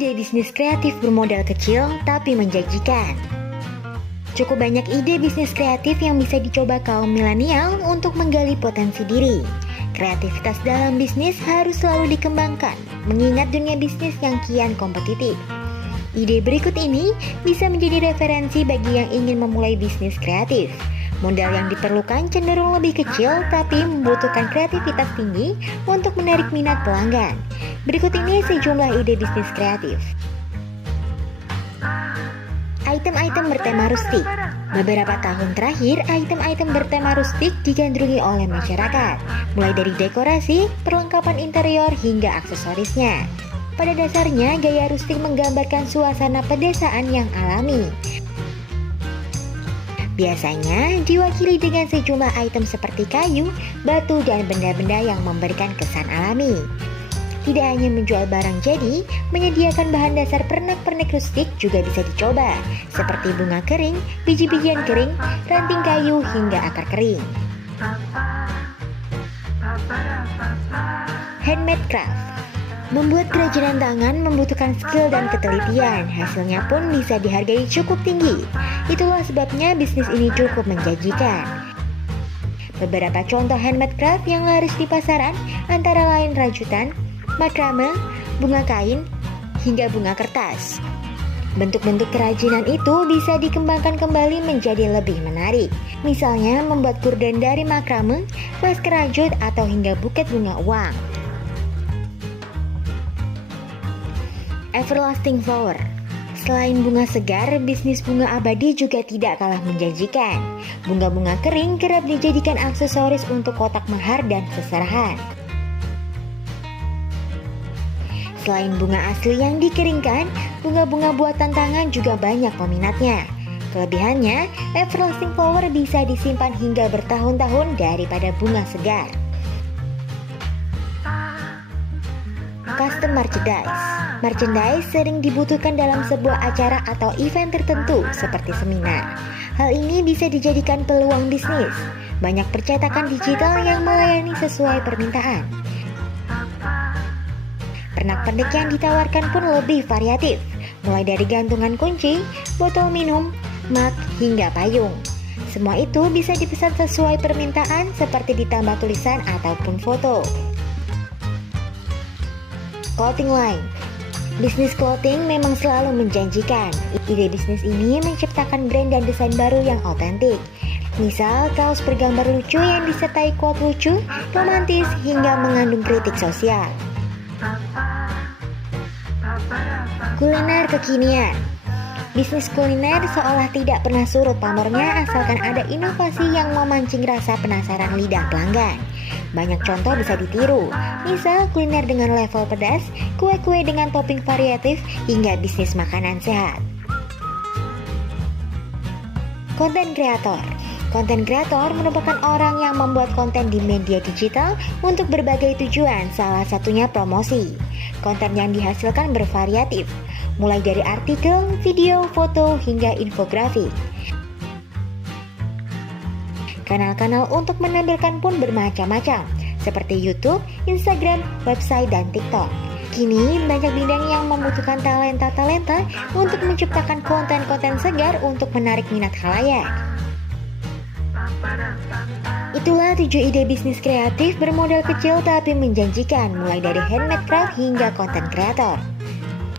Ide bisnis kreatif bermodal kecil tapi menjanjikan. Cukup banyak ide bisnis kreatif yang bisa dicoba kaum milenial untuk menggali potensi diri. Kreativitas dalam bisnis harus selalu dikembangkan, mengingat dunia bisnis yang kian kompetitif. Ide berikut ini bisa menjadi referensi bagi yang ingin memulai bisnis kreatif. Modal yang diperlukan cenderung lebih kecil tapi membutuhkan kreativitas tinggi untuk menarik minat pelanggan. Berikut ini sejumlah ide bisnis kreatif. Item-item bertema rustik. Beberapa tahun terakhir, item-item bertema rustik digandrungi oleh masyarakat, mulai dari dekorasi, perlengkapan interior, hingga aksesorisnya. Pada dasarnya, gaya rustik menggambarkan suasana pedesaan yang alami. Biasanya diwakili dengan sejumlah item seperti kayu, batu, dan benda-benda yang memberikan kesan alami. Tidak hanya menjual barang jadi, menyediakan bahan dasar pernak-pernik rustik juga bisa dicoba, seperti bunga kering, biji-bijian kering, ranting kayu, hingga akar kering. Handmade craft. Membuat kerajinan tangan membutuhkan skill dan ketelitian, hasilnya pun bisa dihargai cukup tinggi. Itulah sebabnya bisnis ini cukup menjanjikan. Beberapa contoh handmade craft yang laris di pasaran antara lain rajutan, makrame, bunga kain, hingga bunga kertas. Bentuk-bentuk kerajinan itu bisa dikembangkan kembali menjadi lebih menarik. Misalnya membuat gorden dari makrame, masker rajut, atau hingga buket bunga uang. Everlasting flower. Selain bunga segar, bisnis bunga abadi juga tidak kalah menjanjikan. Bunga-bunga kering kerap dijadikan aksesoris untuk kotak mahar dan seserahan. Selain bunga asli yang dikeringkan, bunga-bunga buatan tangan juga banyak peminatnya. Kelebihannya, everlasting flower bisa disimpan hingga bertahun-tahun daripada bunga segar. Custom merchandise. Merchandise sering dibutuhkan dalam sebuah acara atau event tertentu seperti seminar. Hal ini bisa dijadikan peluang bisnis. Banyak percetakan digital yang melayani sesuai permintaan. Pernak-pernik yang ditawarkan pun lebih variatif, mulai dari gantungan kunci, botol minum, mug, hingga payung. Semua itu bisa dipesan sesuai permintaan seperti ditambah tulisan ataupun foto. Clothing line. Bisnis clothing memang selalu menjanjikan. Ide bisnis ini menciptakan brand dan desain baru yang otentik. Misal kaos bergambar lucu yang disertai quote lucu, romantis, hingga mengandung kritik sosial. Kuliner kekinian. Bisnis kuliner seolah tidak pernah surut pamornya asalkan ada inovasi yang memancing rasa penasaran lidah pelanggan. Banyak contoh bisa ditiru, misal kuliner dengan level pedas, kue-kue dengan topping variatif, hingga bisnis makanan sehat. Konten kreator. Konten kreator merupakan orang yang membuat konten di media digital untuk berbagai tujuan, salah satunya promosi. Konten yang dihasilkan bervariatif, mulai dari artikel, video, foto, hingga infografik. Kanal-kanal untuk menampilkan pun bermacam-macam, seperti YouTube, Instagram, website, dan TikTok. Kini banyak bidang yang membutuhkan talenta-talenta untuk menciptakan konten-konten segar untuk menarik minat khalayak. Itulah 7 ide bisnis kreatif bermodal kecil tapi menjanjikan, mulai dari handmade craft hingga konten kreator.